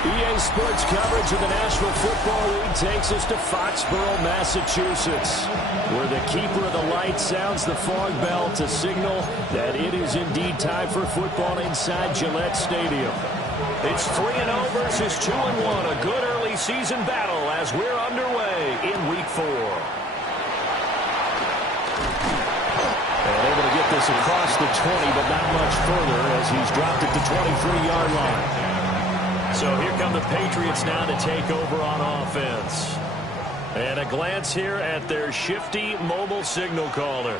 EA Sports coverage of the National Football League takes us to Foxborough, Massachusetts, where the keeper of the light sounds the fog bell to signal that it is indeed time for football inside Gillette Stadium. It's 3-0 versus 2-1, a good early season battle as we're underway in Week 4. And able to get this across the 20, but not much further as he's dropped it to 23-yard line. So here come the Patriots now to take over on offense. And a glance here at their shifty mobile signal caller.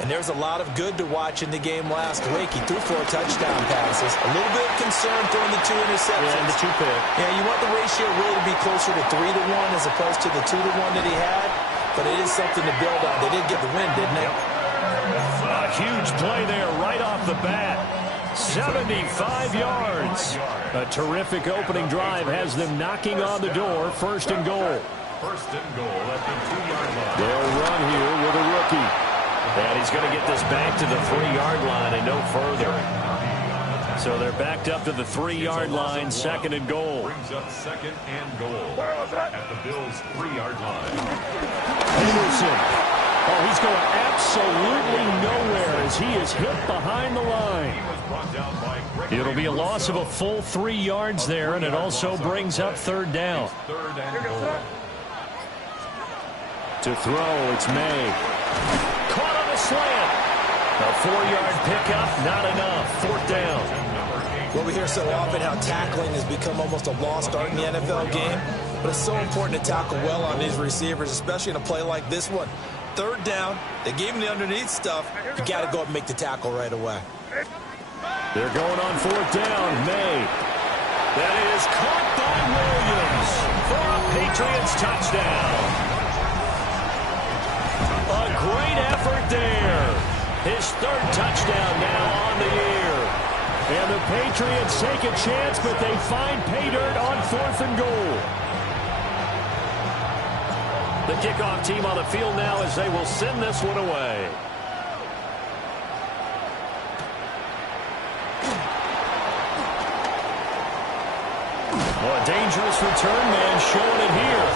And there's a lot of good to watch in the game last week. He threw 4 touchdown passes. A little bit of concern throwing the 2 interceptions. Yeah, and the 2 pick. Yeah, you want the ratio really to be closer to 3-1 as opposed to the 2-1 that he had. But it is something to build on. They did get the win, didn't they? A huge play there right off the bat. 75 yards. A terrific opening drive has them knocking on the door. First and goal. First and goal at the 2-yard line. They'll run here with a rookie. And he's going to get this back to the 3-yard line and no further. So they're backed up to the 3-yard line, second and goal. Brings up second and goal at the Bills' 3-yard line. Henderson. Oh, he's going absolutely nowhere as he is hit behind the line. It'll be a loss of a full 3 yards there, and it also brings up third down. Third and goal. To throw, it's May. Caught on a slant. A 4-yard pickup, not enough. Fourth down. Well, we hear so often how tackling has become almost a lost art in the NFL game, but it's so important to tackle well on these receivers, especially in a play like this one. Third down, they gave him the underneath stuff. You got to go up and make the tackle right away. They're going on fourth down. May. That is caught by Williams for a Patriots touchdown. A great effort there. His third touchdown now on the year. And the Patriots take a chance, but they find pay dirt on fourth and goal. The kickoff team on the field now as they will send this one away. Oh, a dangerous return man showing it here.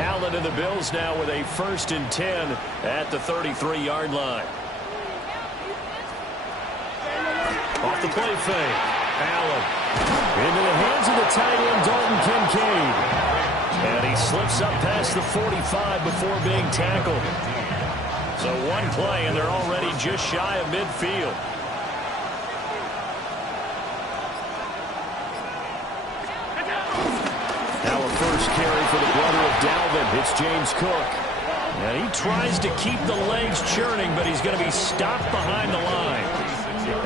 Allen and the Bills now with a 1st and 10 at the 33-yard line. Off the play fake. Allen into the hands of the tight end, Dalton Kincaid. And he slips up past the 45 before being tackled. So one play, and they're already just shy of midfield. Now a first carry for the brother of Dalvin. It's James Cook. And he tries to keep the legs churning, but he's going to be stopped behind the line.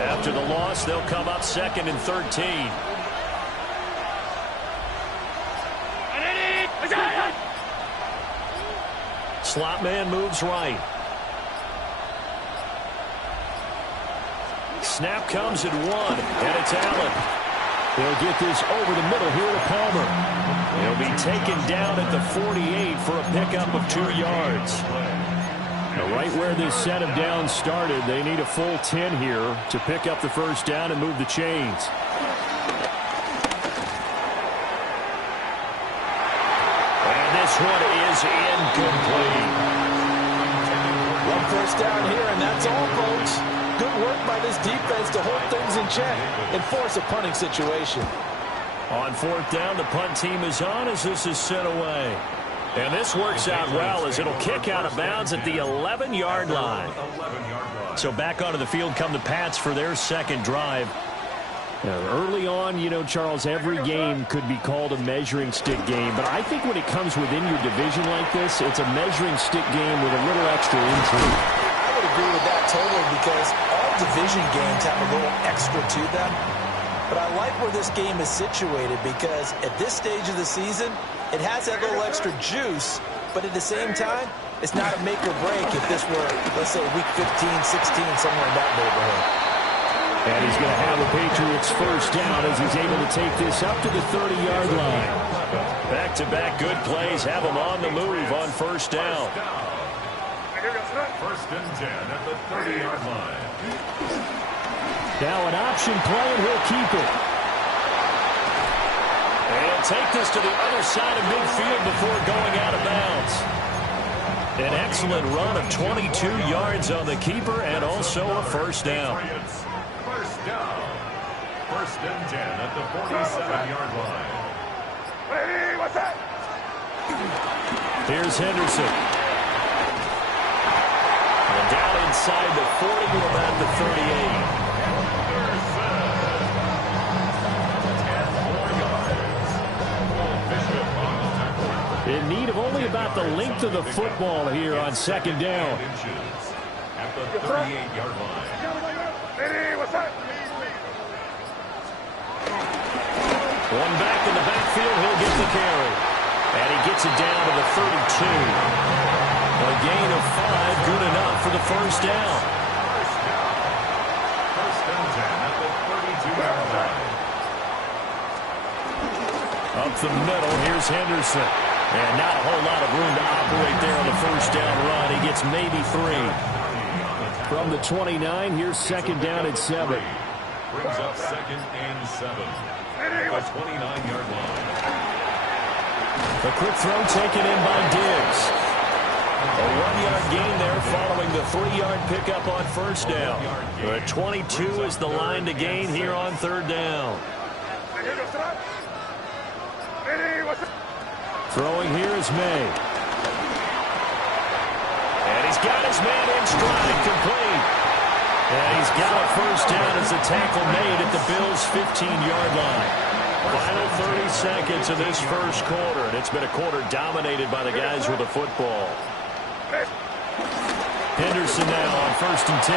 After the loss, they'll come up 2nd and 13. Slot man moves right. Snap comes at 1, and it's Allen. They'll get this over the middle here to Palmer. He'll be taken down at the 48 for a pickup of 2 yards. Now right where this set of downs started, they need a full 10 here to pick up the first down and move the chains. And this one is incomplete. One first down here, and that's all, folks. Good work by this defense to hold things in check and force a punting situation. On fourth down, the punt team is on as this is sent away. And this works out well as it'll kick out of bounds at the 11-yard line. So back onto the field come the Pats for their second drive. Now, early on, you know, Charles, every game could be called a measuring stick game. But I think when it comes within your division like this, it's a measuring stick game with a little extra intrigue. I would agree with that totally because all division games have a little extra to them. But I like where this game is situated because at this stage of the season, it has that little extra juice, but at the same time, it's not a make or break if this were, let's say, week 15, 16, somewhere in that neighborhood. And he's going to have the Patriots first down as he's able to take this up to the 30-yard line. Back-to-back good plays have him on the move on first down. First and 10 at the 30-yard line. Now an option play, and he'll keep it. And he'll take this to the other side of midfield before going out of bounds. An excellent run of 22 yards on the keeper and also a first down. First down. First and 10 at the 47-yard line. Here's Henderson. And down inside the 40 to about the 38. In need of only about the length of the football here on second down. At the 38-yard line. One back in the backfield, he'll get the carry. And he gets it down to the 32. A gain of 5, good enough for the first down. First and 10 at the 32-yard line. Up the middle, here's Henderson. And not a whole lot of room to operate there on the first down run. He gets maybe 3. From the 29, here's second down at 7. Brings up second and 7. The 29-yard line. A quick throw taken in by Diggs. A 1-yard gain there following the 3-yard pickup on first down. The 22 is the line to gain here on third down. Throwing here is May. And he's got his man in stride, complete. And he's got a first down as a tackle made at the Bills' 15-yard line. Final 30 seconds of this first quarter, and it's been a quarter dominated by the guys with the football. Henderson now on first and 10.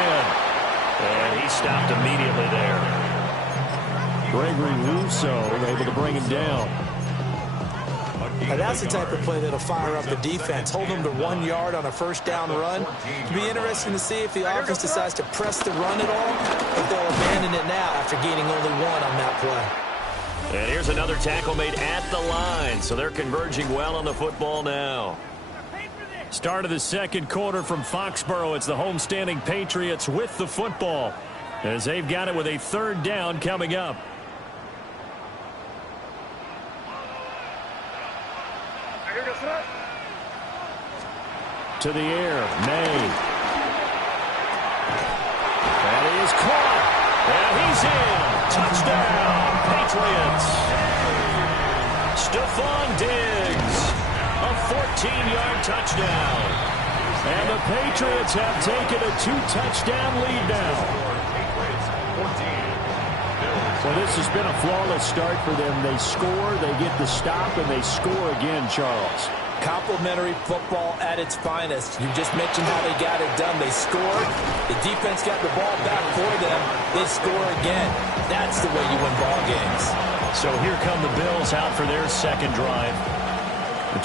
And he stopped immediately there. Gregory Rousseau able to bring him down. Now that's the type of play that'll fire up the defense. Hold them to 1 yard on a first down run. It'll be interesting to see if the offense decides to press the run at all, but they'll abandon it now after gaining only 1 on that play. And here's another tackle made at the line, so they're converging well on the football now. Start of the second quarter from Foxborough. It's the homestanding Patriots with the football as they've got it with a third down coming up. To the air, May. And he is caught. And he's in. Touchdown, Patriots. Stephon Diggs. A 14-yard touchdown. And the Patriots have taken a 2-touchdown lead now. Well, this has been a flawless start for them. They score, they get the stop, and they score again, Charles. Complimentary football at its finest. You just mentioned how they got it done. They scored. The defense got the ball back for them. They score again. That's the way you win ball games. So here come the Bills out for their second drive.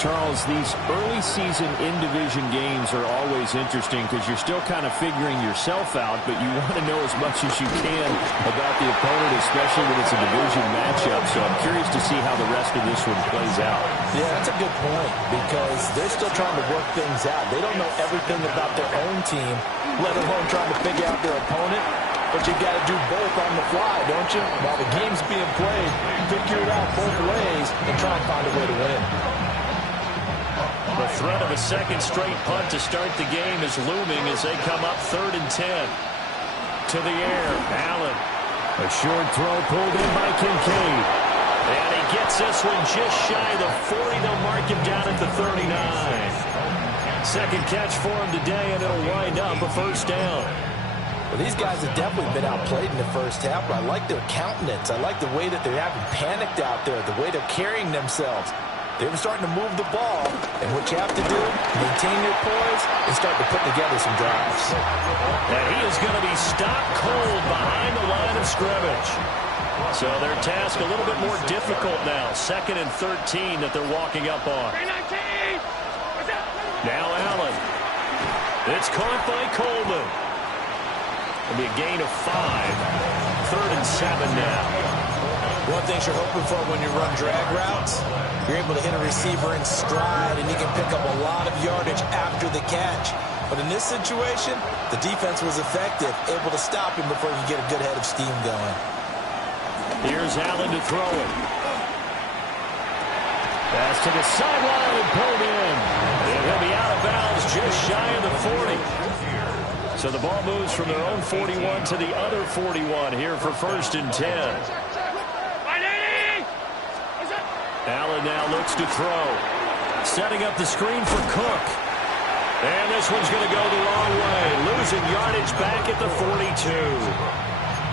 Charles, these early season in-division games are always interesting because you're still kind of figuring yourself out, but you want to know as much as you can about the opponent, especially when it's a division matchup. So I'm curious to see how the rest of this one plays out. Yeah, that's a good point because they're still trying to work things out. They don't know everything about their own team, let alone trying to figure out their opponent. But you got to do both on the fly, don't you? While the game's being played, figure it out both ways and try and find a way to win. The threat of a second straight punt to start the game is looming as they come up 3rd and 10. To the air, Allen. A short throw pulled in by Kincaid. And he gets this one just shy of the 40. They'll mark him down at the 39. Second catch for him today, and it'll wind up a first down. Well, these guys have definitely been outplayed in the first half, but I like their countenance. I like the way that they're having panicked out there, the way they're carrying themselves. They're starting to move the ball, and what you have to do, maintain your poise and start to put together some drives. And he is going to be stopped cold behind the line of scrimmage. So their task a little bit more difficult now. 2nd and 13 that they're walking up on. Now Allen. It's caught by Coleman. It'll be a gain of 5. 3rd and 7 now. One thing you're hoping for when you run drag routes, you're able to hit a receiver in stride, and you can pick up a lot of yardage after the catch. But in this situation, the defense was effective, able to stop him before he could get a good head of steam going. Here's Allen to throw it. Pass to the sideline and pulled in. And he'll be out of bounds just shy of the 40. So the ball moves from their own 41 to the other 41 here for 1st and 10. Allen now looks to throw. Setting up the screen for Cook. And this one's going to go the wrong way. Losing yardage back at the 42.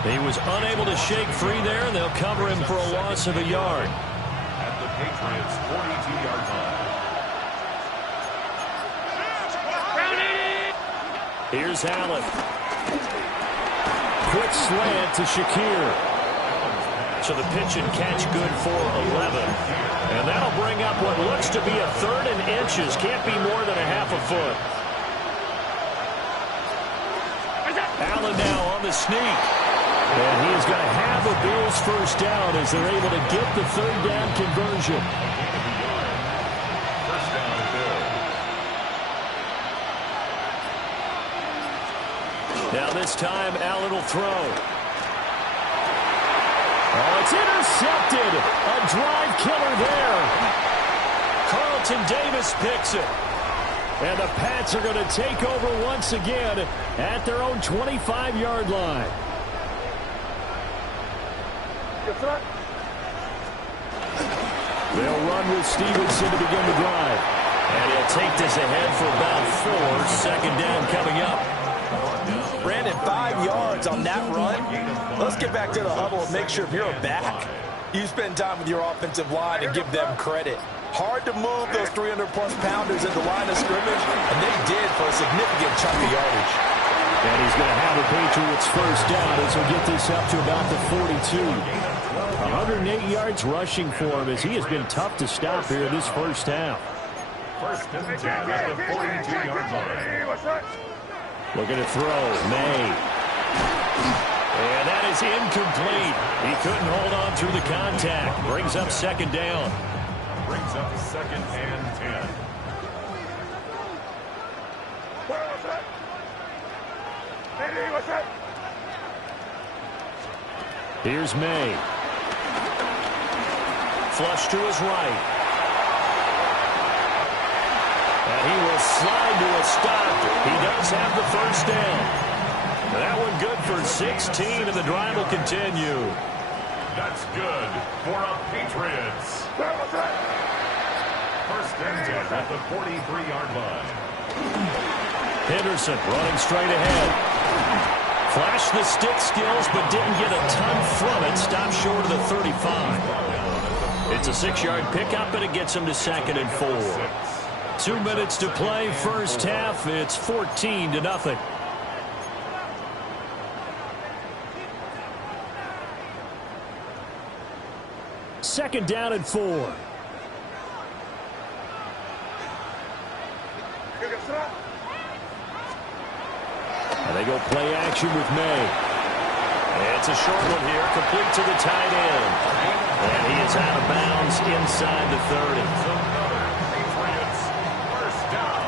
He was unable to shake free there, and they'll cover him for a loss of a yard. At the Patriots' 42-yard line. Here's Allen. Quick slant to Shakir. So the pitch and catch good for 11. And that'll bring up what looks to be a 3rd and inches. Can't be more than a half a foot. Allen now on the sneak. And he is going to have a Bills 1st down as they're able to get the 3rd down conversion. 1st down, Bills. Now this time Allen will throw. Oh, it's intercepted. A drive killer there. Carlton Davis picks it. And the Pats are going to take over once again at their own 25-yard line. They'll run with Stevenson to begin the drive. And he'll take this ahead for about 4. 2nd down coming up. Brandon, 5 yards on that run. Let's get back to the huddle and make sure if you're a back, you spend time with your offensive line and give them credit. Hard to move those 300-plus pounders at the line of scrimmage, and they did for a significant chunk of yardage. And he's going to have the Patriots 1st down as he'll get this up to about the 42. 108 yards rushing for him as he has been tough to stop here in this 1st half. 1st and 10 at the 42-yard line. Looking to throw. May. And that is incomplete. He couldn't hold on through the contact. Brings up 2nd down. Brings up 2nd and 10. Here's May. Flush to his right. And he will slide to a stop. He does have the 1st down. That one good for 16, and the drive will continue. That's good for a Patriots. 1st and 10 at the 43-yard line. Henderson running straight ahead. Flashed the stick skills, but didn't get a ton from it. Stopped short of the 35. It's a 6-yard pickup, and it gets him to 2nd and 4. 2 minutes to play, 1st half. It's 14-0. Second down and 4. And they go play action with May. And it's a short one here, complete to the tight end. And he is out of bounds inside the 30. Patriots 1st down.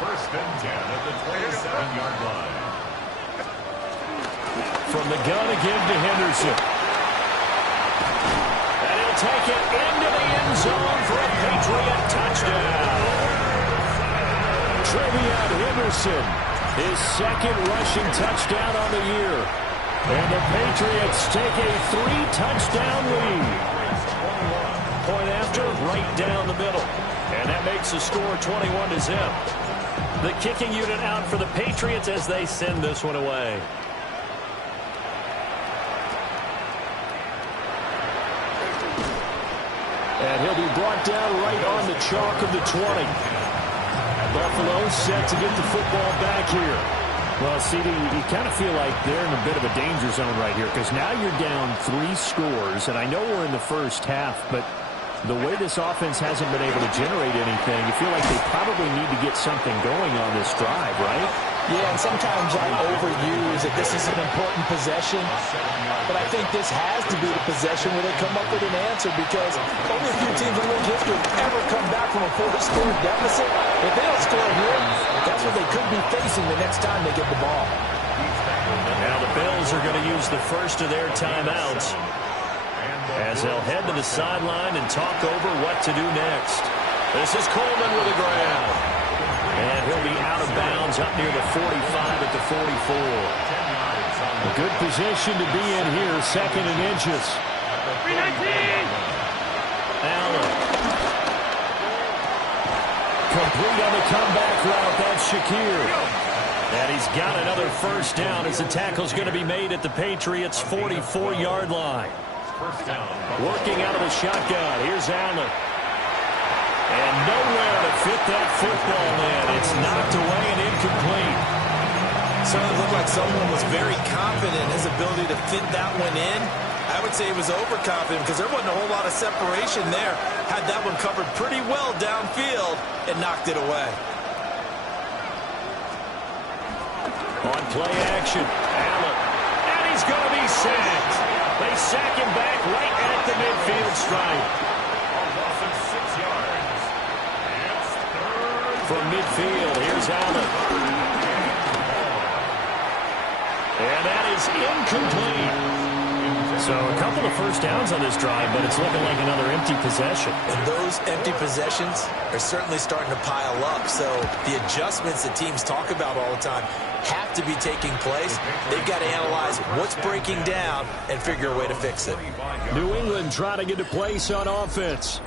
1st and 10 at the 27-yard line. From the gun again to Henderson. And he'll take it into the end zone for a Patriot touchdown. Trevion Henderson, his 2nd rushing touchdown on the year. And the Patriots take a 3-touchdown lead. Point after, right down the middle. And that makes the score 21-0. The kicking unit out for the Patriots as they send this one away. And he'll be brought down right on the chalk of the 20. Buffalo set to get the football back here. Well, CD, you kind of feel like they're in a bit of a danger zone right here because now you're down 3 scores, and I know we're in the 1st half, but the way this offense hasn't been able to generate anything, you feel like they probably need to get something going on this drive, right? Yeah, and sometimes I overuse that this is an important possession, but I think this has to be the possession where they come up with an answer, because only a few teams in league history have ever come back from a 4-score deficit. If they don't score here, that's what they could be facing the next time they get the ball. Now the Bills are going to use the first of their timeouts as they'll head to the sideline and talk over what to do next. This is Coleman with the ground. And he'll be out of bounds up near the 45 at the 44. A good position to be in here, second and inches. 319. Allen. Complete on the comeback route. That's Shakir. And he's got another first down as the tackle's going to be made at the Patriots' 44-yard line. Working out of the shotgun. Here's Allen. And nowhere to fit that football in. It's knocked away and incomplete. Certainly looked like someone was very confident in his ability to fit that one in. I would say he was overconfident because there wasn't a whole lot of separation there. Had that one covered pretty well downfield and knocked it away. On play action, Allen. And he's going to be sacked. They sack him back right at the midfield stripe. From midfield, here's Allen. And that is incomplete. So a couple of first downs on this drive, but it's looking like another empty possession. And those empty possessions are certainly starting to pile up. So the adjustments that teams talk about all the time have to be taking place. They've got to analyze what's breaking down and figure a way to fix it. New England trying to get a place on offense.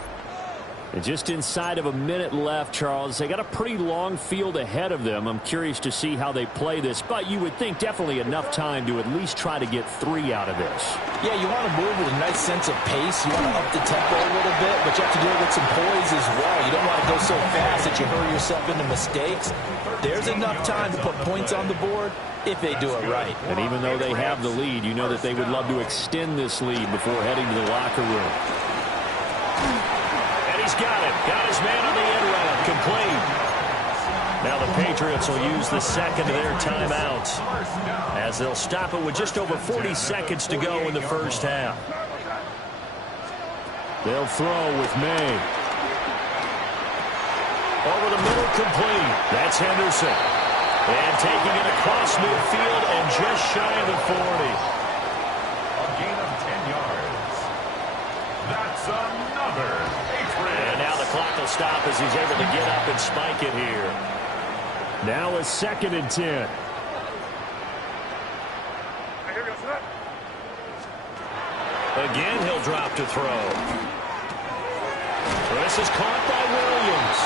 And just inside of a minute left, Charles. They got a pretty long field ahead of them. I'm curious to see how they play this, but you would think definitely enough time to at least try to get 3 out of this. Yeah, you want to move with a nice sense of pace. You want to up the tempo a little bit, but you have to do it with some poise as well. You don't want to go so fast that you hurry yourself into mistakes. There's enough time to put points on the board if they do it right. And even though they have the lead, you know that they would love to extend this lead before heading to the locker room. He's got it. Got his man on the end route. Complete. Now the Patriots will use the second of their timeouts as they'll stop it with just over 40 seconds to go in the first half. They'll throw with May. Over the middle, complete. That's Henderson. And taking it across midfield and just shy of the 40. A gain of 10 yards. That's another. And now the clock will stop as he's able to get up and spike it here. Now a second and 10. Again, he'll drop to throw. This is caught by Williams.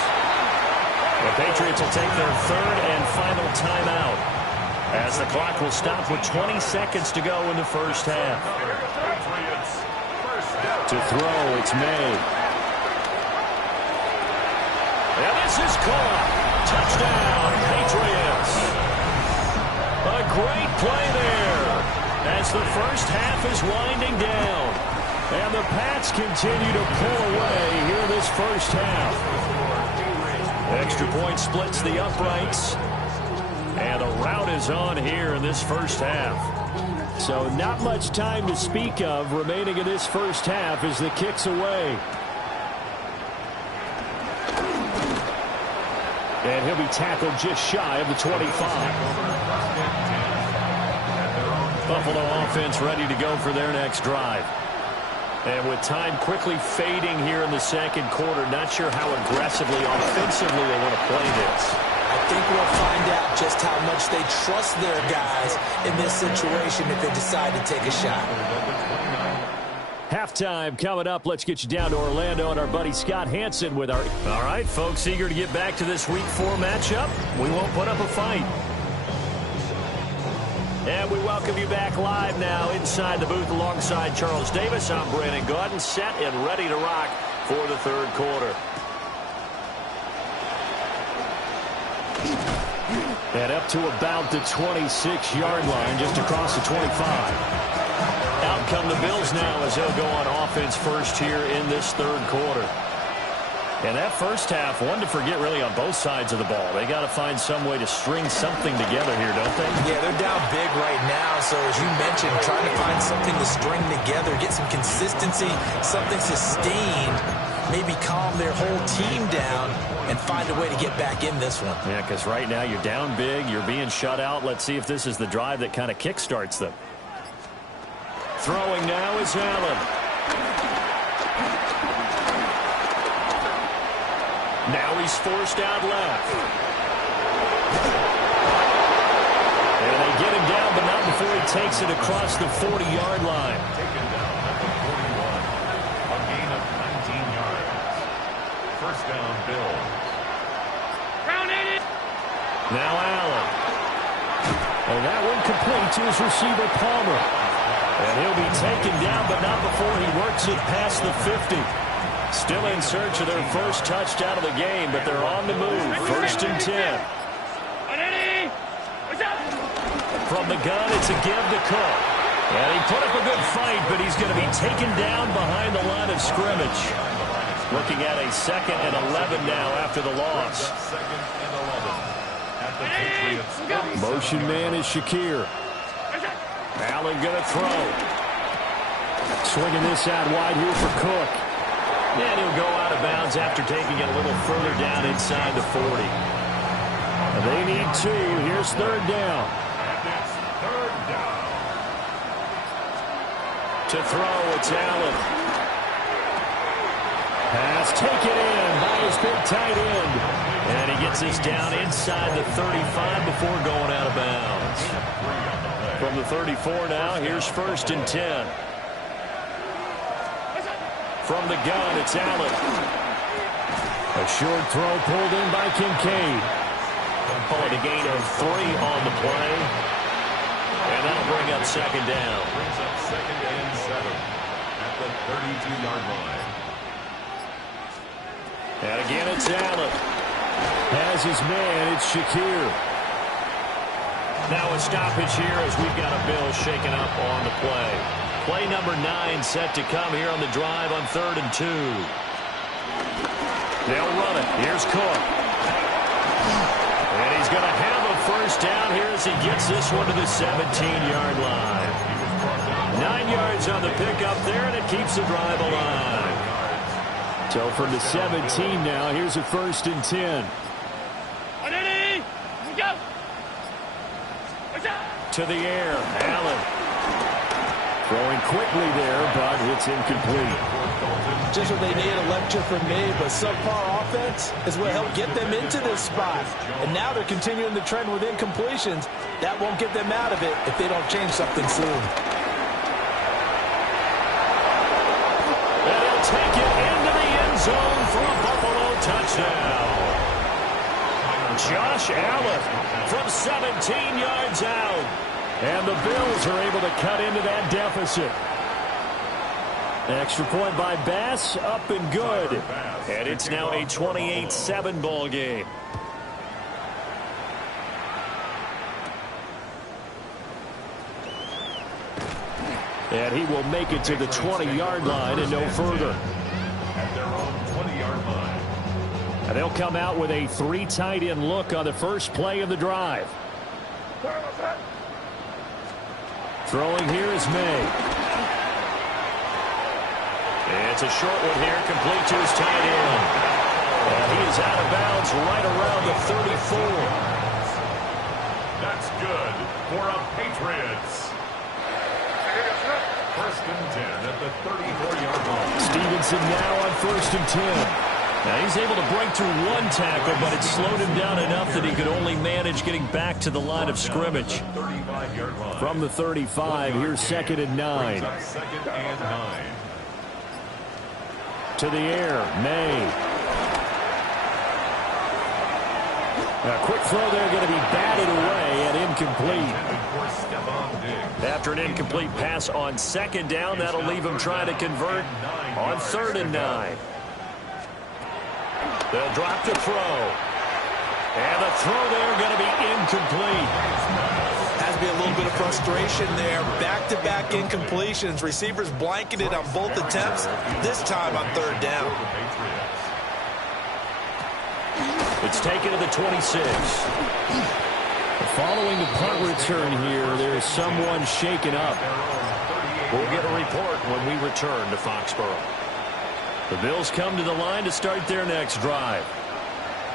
The Patriots will take their third and final timeout as the clock will stop with 20 seconds to go in the first half. To throw, it's May. And this is caught. Touchdown, Patriots. A great play there as the first half is winding down. And the Pats continue to pull away here this first half. Extra point splits the uprights. And the rout is on here in this first half. So not much time to speak of remaining in this first half as the kick's away. And he'll be tackled just shy of the 25. Buffalo offense ready to go for their next drive. And with time quickly fading here in the second quarter, not sure how aggressively, offensively they want to play this. I think we'll find out just how much they trust their guys in this situation if they decide to take a shot. Halftime coming up. Let's get you down to Orlando and our buddy Scott Hansen with our... All right, folks, eager to get back to this Week 4 matchup. We won't put up a fight. And we welcome you back live now inside the booth alongside Charles Davis. I'm Brandon Gaudin, set and ready to rock for the third quarter. And up to about the 26-yard line, just across the 25. Out come the Bills now as they'll go on offense first here in this third quarter. And that first half, one to forget really on both sides of the ball. They got to find some way to string something together here, don't they? Yeah, they're down big right now. So as you mentioned, trying to find something to string together, get some consistency, something sustained, maybe calm their whole team down and find a way to get back in this one. Yeah, because right now you're down big, you're being shut out. Let's see if this is the drive that kind of kickstarts them. Throwing now is Allen. Now he's forced out left. And they get him down, but not before he takes it across the 40-yard line. Taken down at the 41. A gain of 19 yards. First down, Bills. Now Allen. And that one complete to his receiver, Palmer. And he'll be taken down, but not before he works it past the 50. Still in search of their first touchdown of the game, but they're on the move. First and 10. From the gun, it's a give to Cook. And he put up a good fight, but he's going to be taken down behind the line of scrimmage. Looking at a 2nd and 11 now after the loss. Second and 11 at the Patriots. Motion man is Shakir. Allen going to throw. Swinging this out wide here for Cook. And he'll go out of bounds after taking it a little further down inside the 40. They need 2. Here's 3rd down. And it's 3rd down. To throw, it's Allen. Pass taken in by his big tight end. And he gets this down inside the 35 before going out of bounds. From the 34 now, here's 1st and 10. From the gun, it's Allen. A short throw pulled in by Kincaid. Pulling a gain of 3 on the play. And that'll bring up 2nd down. Brings up 2nd and 7 at the 32-yard line. And again, it's Allen. Has his man, it's Shakir. Now a stoppage here as we've got a Bill shaken up on the play. Play number 9 set to come here on the drive on 3rd and 2. They'll run it. Here's Cook. And he's going to have a first down here as he gets this one to the 17-yard line. 9 yards on the pickup there, and it keeps the drive alive. So from the 17 now, here's a 1st and 10. To the air, Allen. Throwing quickly there, but it's incomplete. Just what they need, a lecture from me, but subpar offense is what helped get them into this spot. And now they're continuing the trend with incompletions. That won't get them out of it if they don't change something soon. And he'll take it into the end zone for a Buffalo touchdown. Josh Allen from 17 yards out. And the Bills are able to cut into that deficit. Extra point by Bass, up and good. And it's now a 28-7 ball game. And he will make it to the 20-yard line and no further. At their own 20-yard line. And they'll come out with a 3 tight end look on the first play of the drive. Throwing here is May. It's a short one here, complete to his tight end. And he is out of bounds right around the 34. That's good for a Patriots. First and 10 at the 34-yard line. Stevenson now on 1st and 10. Now he's able to break through one tackle, but it slowed him down enough that he could only manage getting back to the line of scrimmage. From the 35, here's 2nd and 9. 2nd and 9. To the air, May. A quick throw there going to be batted away and incomplete. After an incomplete pass on 2nd down, that'll leave him trying to convert on 3rd and 9. They'll drop the throw. And the throw there going to be incomplete. Has to be a little bit of frustration there. Back-to-back incompletions. Receivers blanketed on both attempts, this time on 3rd down. It's taken to the 26. Following the punt return here, there's someone shaken up. We'll get a report when we return to Foxborough. The Bills come to the line to start their next drive.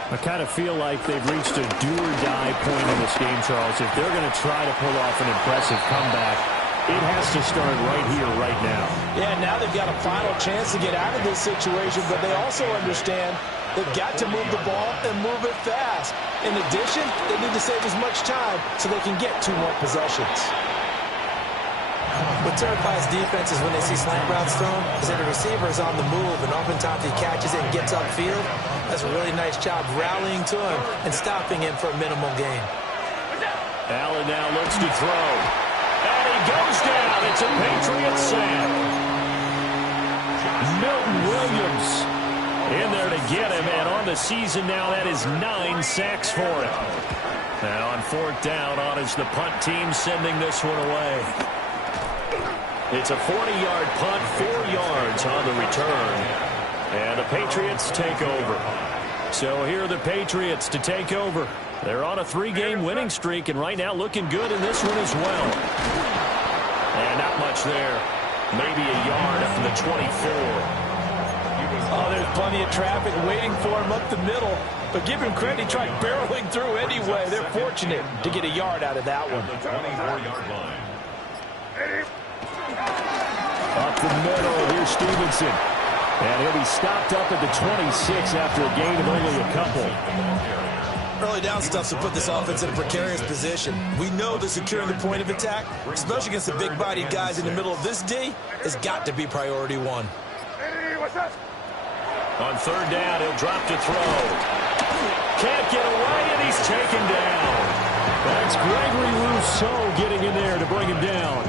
I kind of feel like they've reached a do-or-die point in this game, Charles. If they're going to try to pull off an impressive comeback, it has to start right here, right now. Yeah, now they've got a final chance to get out of this situation, but they also understand they've got to move the ball and move it fast. In addition, they need to save as much time so they can get 2 more possessions. What terrifies defenses when they see slant routes thrown is that the receiver is on the move, and oftentimes he catches it and gets upfield. That's a really nice job rallying to him and stopping him for a minimal gain. Allen now looks to throw. And he goes down. It's a Patriot sack. Milton Williams In there to get him, and on the season now, that is 9 sacks for him. And on 4th down, on is the punt team sending this one away. It's a 40-yard punt, 4 yards on the return. And the Patriots take over. So here are the Patriots to take over. They're on a 3-game winning streak, and right now looking good in this one as well. And not much there. Maybe a yard up to the 24. Oh, there's plenty of traffic waiting for him up the middle. But give him credit, he tried barreling through anyway. They're fortunate to get a yard out of that one. Up the middle, here's Stevenson. And he'll be stopped up at the 26 after a gain of only a couple. Early down stuff to put this offense in a precarious position. We know that securing the point of attack, especially against the big-bodied guys in the middle of this D, has got to be priority 1. On 3rd down, he'll drop to throw. Can't get away, and he's taken down. That's Gregory Rousseau getting in there to bring him down.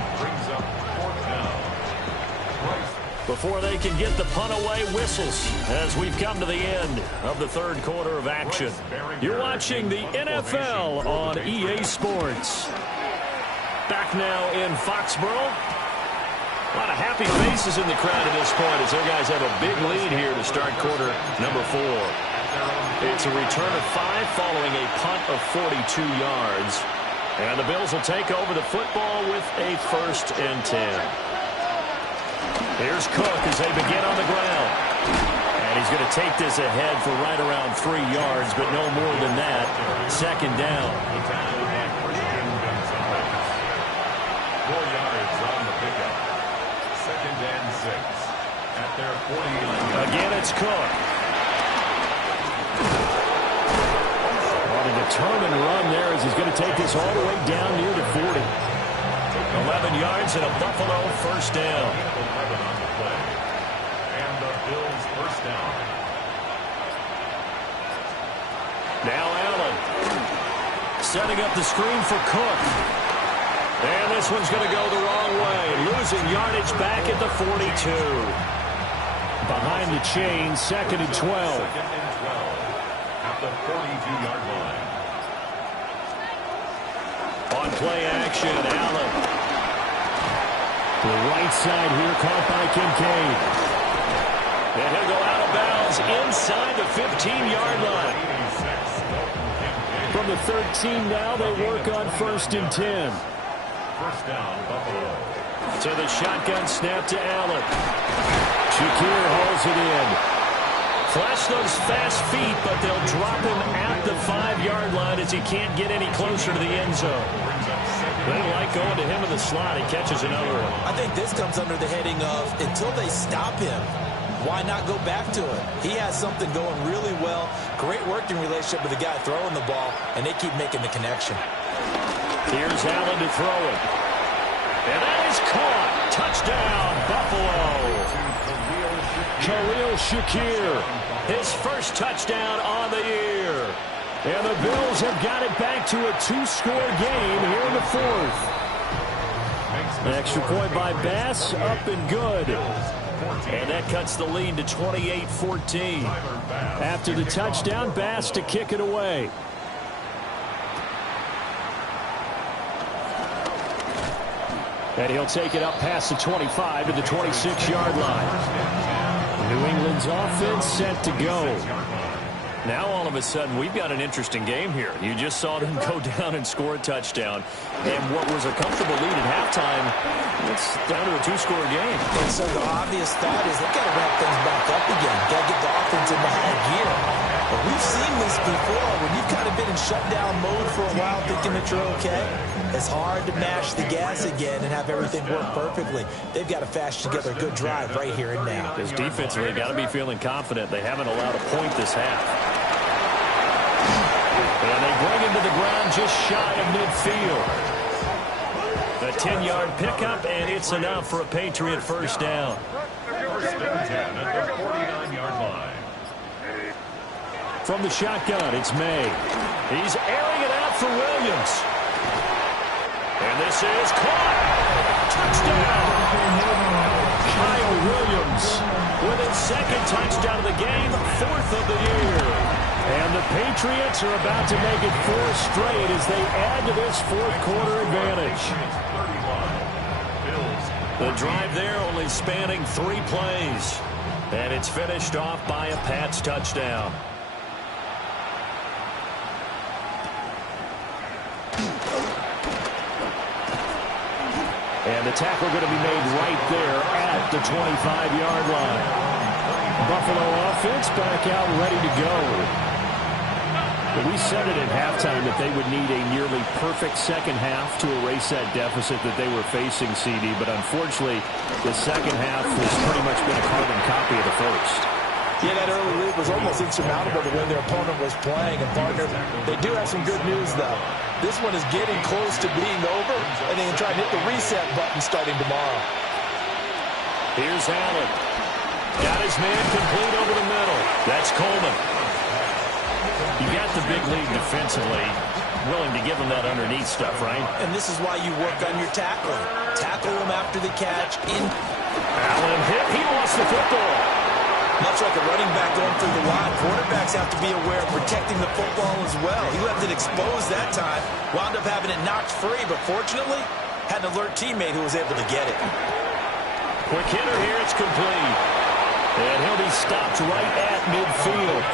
Before they can get the punt away, whistles as we've come to the end of the 3rd quarter of action. You're watching the NFL on EA Sports. Back now in Foxborough. A lot of happy faces in the crowd at this point as their guys have a big lead here to start quarter number 4. It's a return of 5 following a punt of 42 yards. And the Bills will take over the football with a 1st and 10. Here's Cook as they begin on the ground. And he's going to take this ahead for right around 3 yards, but no more than that. 2nd down. 4 yards on the pickup. 2nd and 6 at their 40. Again, it's Cook. On a determined run there as he's going to take this all the way down near the 40. 11 yards and a Buffalo 1st down. 11 on the play. And the Bills 1st down. Now Allen setting up the screen for Cook. And this one's going to go the wrong way. Losing yardage back at the 42. Behind the chain, 2nd and 12. 2nd and 12 at the 42-yard line. On play action, Allen. The right side here caught by Kincaid. And he'll go out of bounds inside the 15-yard line. From the 13 now, they work on 1st and 10. 1st down, Buffalo. So the shotgun snap to Allen. Shakir hauls it in. Flash those fast feet, but they'll drop him at the 5-yard line as he can't get any closer to the end zone. They like going to him in the slot. He catches another one. I think this comes under the heading of until they stop him, why not go back to it? He has something going really well. Great working relationship with the guy throwing the ball, and they keep making the connection. Here's Allen to throw it. And that is caught. Touchdown, Buffalo. Khalil Shakir. His 1st touchdown on the year. And the Bills have got it back to a 2-score game here in the 4th. An extra point by Bass, up and good. And that cuts the lead to 28-14. After the touchdown, Bass to kick it away. And he'll take it up past the 25 to the 26-yard line. New England's offense set to go. Now, all of a sudden, we've got an interesting game here. You just saw them go down and score a touchdown. And what was a comfortable lead at halftime, it's down to a two-score game. And so the obvious thought is they've got to ramp things back up again. Got to get the offense into high gear. But we've seen this before. When you've kind of been in shutdown mode for a while thinking that you're okay, it's hard to mash the gas again and have everything work perfectly. They've got to fashion together a good drive right here and now. Because defensively, got to be feeling confident. They haven't allowed a point this half. And they bring him to the ground just shy of midfield. A 10-yard pickup, and it's enough for a Patriot first down. First and 10 at the 49-yard line. From the shotgun, it's May. He's airing it out for Williams. And this is caught. Touchdown. Kyle Williams with his second touchdown of the game, fourth of the year. And the Patriots are about to make it 4 straight as they add to this fourth-quarter advantage. The drive there only spanning 3 plays. And it's finished off by a Pats touchdown. And the tackle going to be made right there at the 25-yard line. Buffalo offense back out ready to go. We said it at halftime that they would need a nearly perfect second half to erase that deficit that they were facing, CD. But unfortunately, the second half has pretty much been a carbon copy of the first. Yeah, that early lead was almost insurmountable the way their opponent was playing. And, partner, they do have some good news, though. This one is getting close to being over, and they can try and hit the reset button starting tomorrow. Here's Allen. Got his man complete over the middle. That's Coleman. You got the big lead defensively. Willing to give him that underneath stuff, right? And this is why you work on your tackling. Tackle him after the catch. Allen hit. He lost the football. Much like a running back going through the line, quarterbacks have to be aware of protecting the football as well. He left it exposed that time. Wound up having it knocked free, but fortunately, had an alert teammate who was able to get it. Quick hitter here. It's complete. And he'll be stopped right at midfield.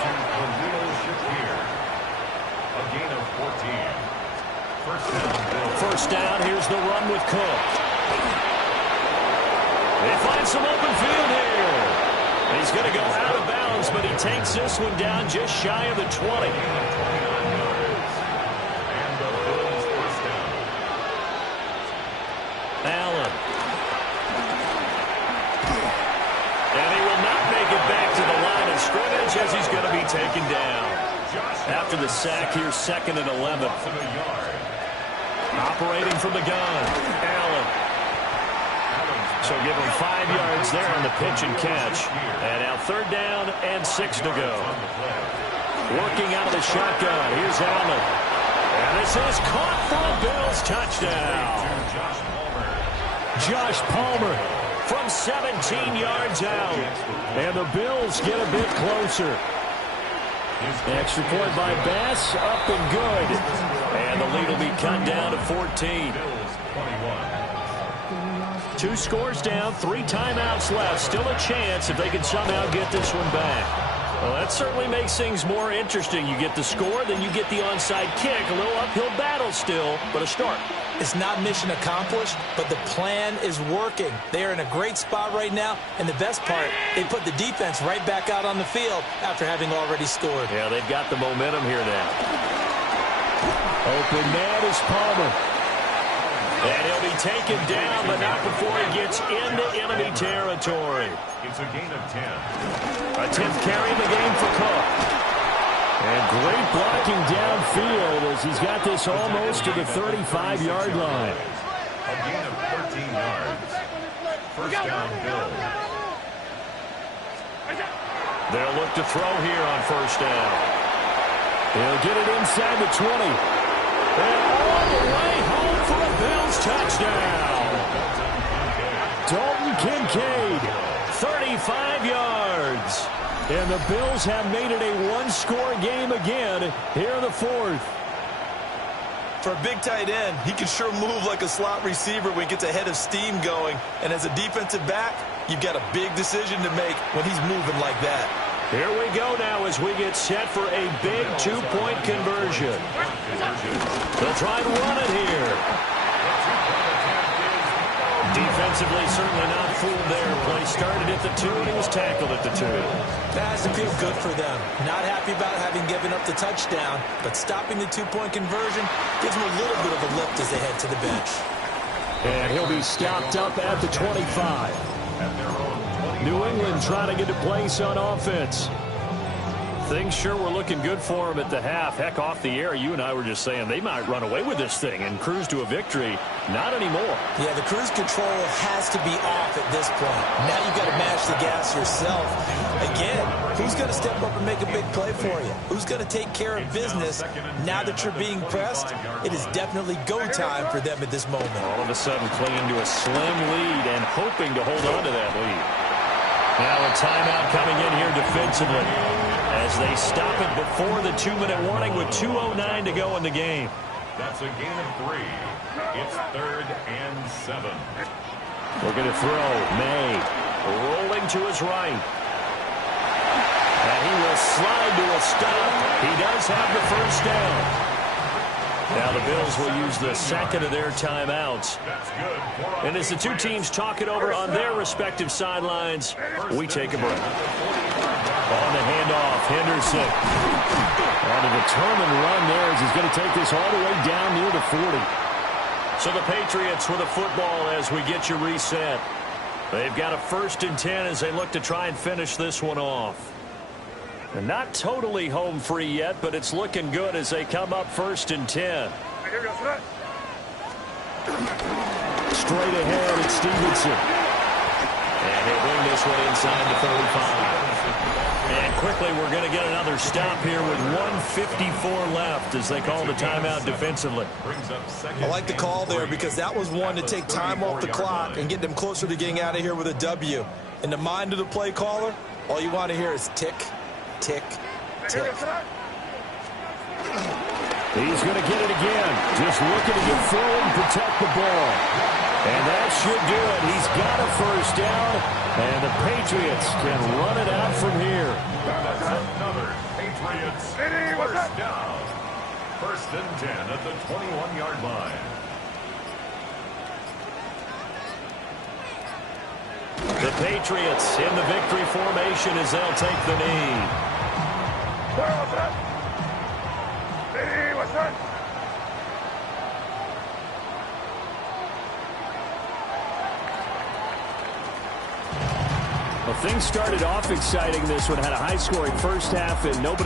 First down, here's the run with Cook. They find some open field here. He's going to go out of bounds, but he takes this one down just shy of the 20. Allen. And he will not make it back to the line of scrimmage as he's going to be taken down. After the sack, here's 2nd and 11. Operating from the gun, Allen. So give him 5 yards there on the pitch and catch. And now 3rd down and 6 to go. Working out of the shotgun. Here's Allen. And this is caught for a Bills touchdown. Josh Palmer from 17 yards out. And the Bills get a bit closer. Extra point by Bass, up and good. And the lead will be cut down to 14. 2 scores down, 3 timeouts left. Still a chance if they can somehow get this one back. Well, that certainly makes things more interesting. You get the score, then you get the onside kick. A little uphill battle still, but a start. It's not mission accomplished, but the plan is working. They are in a great spot right now, and the best part, they put the defense right back out on the field after having already scored. Yeah, they've got the momentum here now. Open man is Palmer. And he'll be taken down, but not before he gets into enemy territory. It's a gain of 10. A 10th carry in the game for Cook. And great blocking downfield as he's got this almost to the 35-yard line. A gain of 13 yards. First down, Bills. They'll look to throw here on 1st down. He'll get it inside the 20. And all the way home for a Bills touchdown. Dalton Kincaid. 35 yards. And the Bills have made it a 1-score game again here in the 4th. For a big tight end, he can sure move like a slot receiver when he gets a head of steam going. And as a defensive back, you've got a big decision to make when he's moving like that. Here we go now as we get set for a big two-point conversion. They'll try and run it here. Defensively, certainly not fooled there. Play started at the 2, and he was tackled at the 2. That has to feel good for them. Not happy about having given up the touchdown, but stopping the two-point conversion gives them a little bit of a lift as they head to the bench. And he'll be stopped up at the 25. New England trying to get a place on offense. Things sure were looking good for him at the half. Heck, off the air, you and I were just saying they might run away with this thing and cruise to a victory. Not anymore. Yeah, the cruise control has to be off at this point. Now you've got to mash the gas yourself. Again, who's going to step up and make a big play for you? Who's going to take care of business now that you're being pressed? It is definitely go time for them at this moment. All of a sudden clinging to a slim lead and hoping to hold on to that lead. Now a timeout coming in here defensively as they stop it before the 2-minute warning with 2:09 to go in the game. That's a gain of 3. It's 3rd and 7. We're going to throw. May rolling to his right. And he will slide to a stop. He does have the first down. Now the Bills will use the second of their timeouts. And as the two teams talk it over on their respective sidelines, we take a break. On the handoff, Henderson. On a determined run there as he's going to take this all the way down near the 40. So the Patriots with a football as we get you reset. They've got a 1st and 10 as they look to try and finish this one off. And not totally home free yet, but it's looking good as they come up 1st and 10. Straight ahead, it's Stevenson. And he'll bring this one inside the 35. And quickly, we're going to get another stop here with 1:54 left as they call the timeout defensively. I like the call there because that was one to take time off the clock and get them closer to getting out of here with a W. In the mind of the play caller, all you want to hear is tick, tick, tick. He's going to get it again. Just looking to get forward and protect the ball. And that should do it. He's got a first down, and the Patriots can run it out from here. That's another Patriots first down. 1st and 10 at the 21-yard line. The Patriots in the victory formation as they'll take the knee. Well, things started off exciting. This one had a high-scoring first half, and nobody